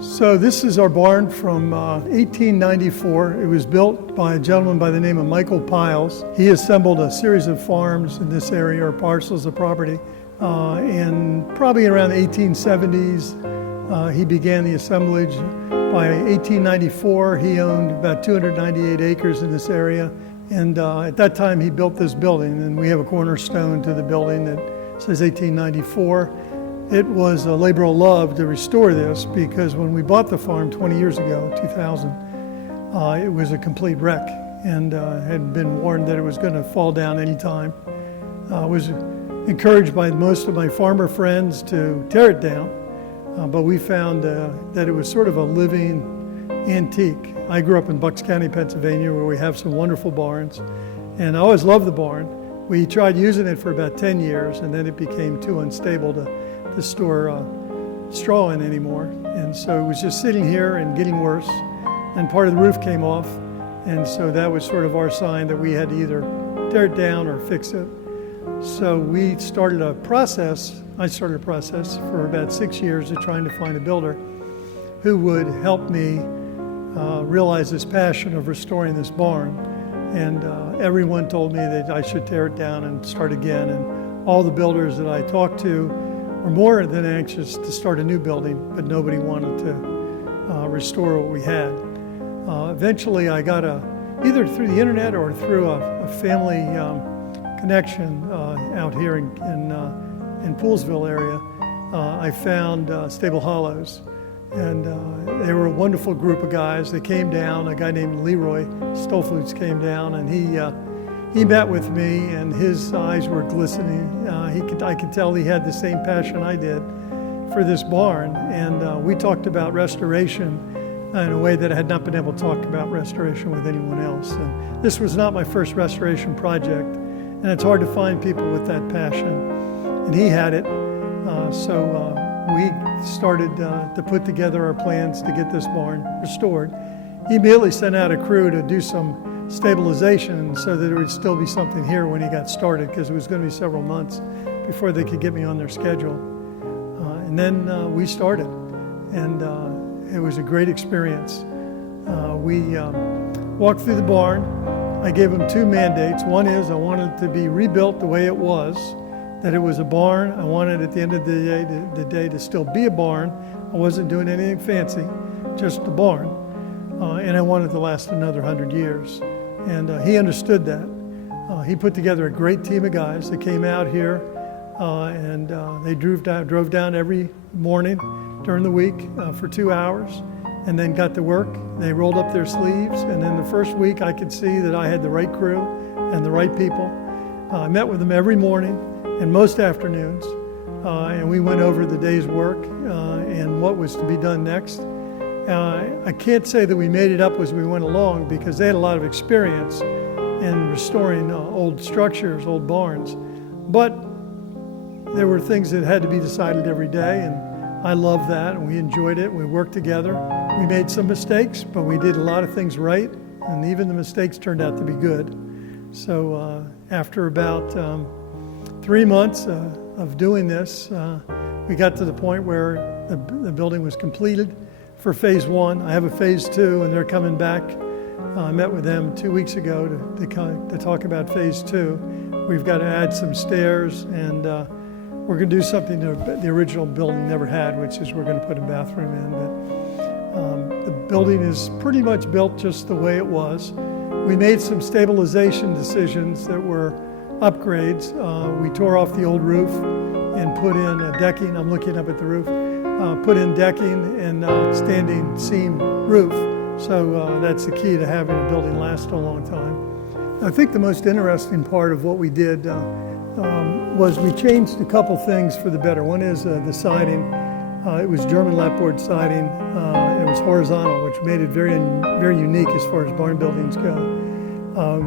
So this is our barn from 1894. It was built by a gentleman by the name of Michael Piles. He assembled a series of farms in this area, or parcels of property, and probably around the 1870s he began the assemblage. By 1894 he owned about 298 acres in this area, and at that time he built this building, and we have a cornerstone to the building that says 1894. It was a labor of love to restore this, because when we bought the farm 20 years ago, 2000, it was a complete wreck and had been warned that it was going to fall down any time. I was encouraged by most of my farmer friends to tear it down, but we found that it was sort of a living antique. I grew up in Bucks County, Pennsylvania, where we have some wonderful barns, and I always loved the barn. We tried using it for about 10 years, and then it became too unstable to store straw in anymore. And so it was just sitting here and getting worse. And part of the roof came off. And so that was sort of our sign that we had to either tear it down or fix it. So we started a process. I started a process for about 6 years of trying to find a builder who would help me realize this passion of restoring this barn. And everyone told me that I should tear it down and start again. And all the builders that I talked to were more than anxious to start a new building, but nobody wanted to restore what we had. Eventually I got either through the internet or through a family connection out here in Poolsville area, I found Stable Hollows. And they were a wonderful group of guys. They came down, a guy named Leroy Stolfoots came down, and he met with me, and his eyes were glistening. I could tell he had the same passion I did for this barn. And we talked about restoration in a way that I had not been able to talk about restoration with anyone else. And this was not my first restoration project, and it's hard to find people with that passion. And he had it. So we started to put together our plans to get this barn restored. He immediately sent out a crew to do some stabilization so that there would still be something here when he got started, because it was going to be several months before they could get me on their schedule. And then we started, and it was a great experience. We walked through the barn. I gave them two mandates. One is I wanted it to be rebuilt the way it was, that it was a barn. I wanted at the end of the day to still be a barn. I wasn't doing anything fancy, just a barn. And I wanted it to last another 100 years. And he understood that. He put together a great team of guys that came out here, and they drove down every morning during the week for 2 hours, and then got to work. They rolled up their sleeves, and in the first week I could see that I had the right crew and the right people. I met with them every morning and most afternoons, and we went over the day's work and what was to be done next. I can't say that we made it up as we went along, because they had a lot of experience in restoring old structures, old barns. But there were things that had to be decided every day, and I loved that, and we enjoyed it. We worked together. We made some mistakes, but we did a lot of things right, and even the mistakes turned out to be good. So after about 3 months of doing this, we got to the point where the building was completed for phase one. I have a phase two, and they're coming back. I met with them 2 weeks ago to talk about phase two. We've got to add some stairs, and we're going to do something that the original building never had, which is we're going to put a bathroom in. But the building is pretty much built just the way it was. We made some stabilization decisions that were upgrades. We tore off the old roof and put in a decking. I'm looking up at the roof. Put in decking and standing seam roof. So that's the key to having a building last a long time. I think the most interesting part of what we did was we changed a couple things for the better. One is the siding. It was German lapboard siding. It was horizontal, which made it very, very unique as far as barn buildings go.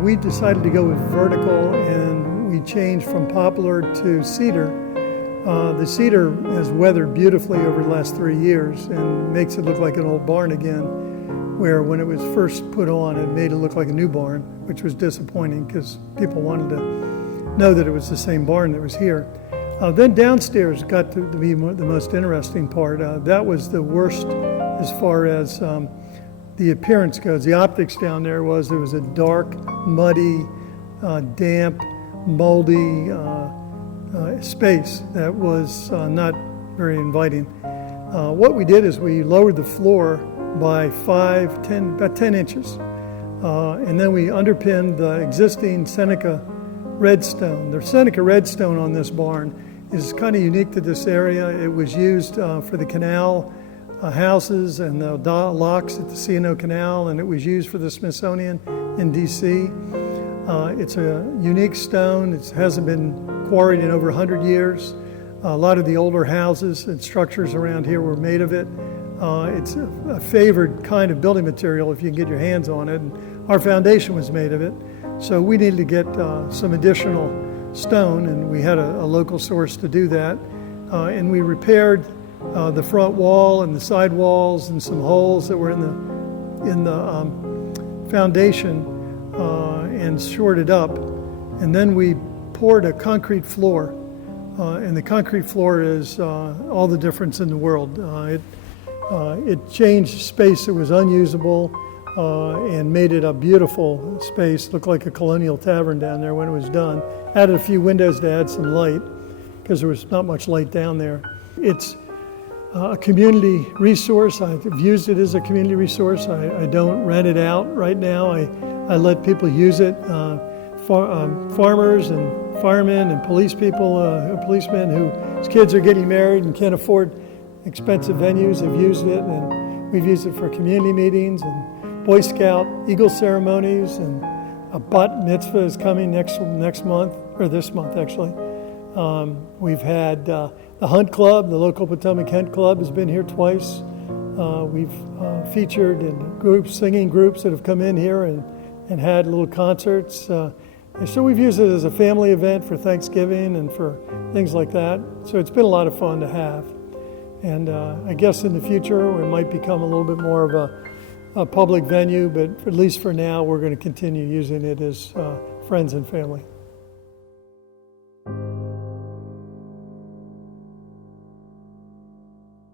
We decided to go with vertical, and we changed from poplar to cedar. The cedar has weathered beautifully over the last 3 years and makes it look like an old barn again, where when it was first put on, it made it look like a new barn, which was disappointing because people wanted to know that it was the same barn that was here. Then downstairs got to be the most interesting part. That was the worst as far as the appearance goes. The optics down there was it was a dark, muddy, damp, moldy space that was not very inviting. What we did is we lowered the floor by about 10 inches. And then we underpinned the existing Seneca redstone. The Seneca redstone on this barn is kind of unique to this area. It was used for the canal houses and the locks at the C&O Canal, and it was used for the Smithsonian in D.C. It's a unique stone. It hasn't been quarried in over 100 years. A lot of the older houses and structures around here were made of it. It's a favored kind of building material if you can get your hands on it. And our foundation was made of it. So we needed to get some additional stone, and we had a local source to do that. And we repaired the front wall and the side walls and some holes that were in the foundation and shored it up. And then we poured a concrete floor. And the concrete floor is all the difference in the world. It changed space that was unusable and made it a beautiful space. Looked like a colonial tavern down there when it was done. Added a few windows to add some light because there was not much light down there. It's a community resource. I've used it as a community resource. I don't rent it out right now. I let people use it. Farmers and firemen and police people, policemen whose kids are getting married and can't afford expensive venues have used it, and we've used it for community meetings and Boy Scout Eagle ceremonies, and a bat mitzvah is coming next month, or this month actually. We've had the Hunt Club, the local Potomac Hunt Club has been here twice. We've featured in groups, singing groups that have come in here and had little concerts. And so we've used it as a family event for Thanksgiving and for things like that. So it's been a lot of fun to have. And I guess in the future it might become a little bit more of a public venue, but at least for now we're going to continue using it as friends and family.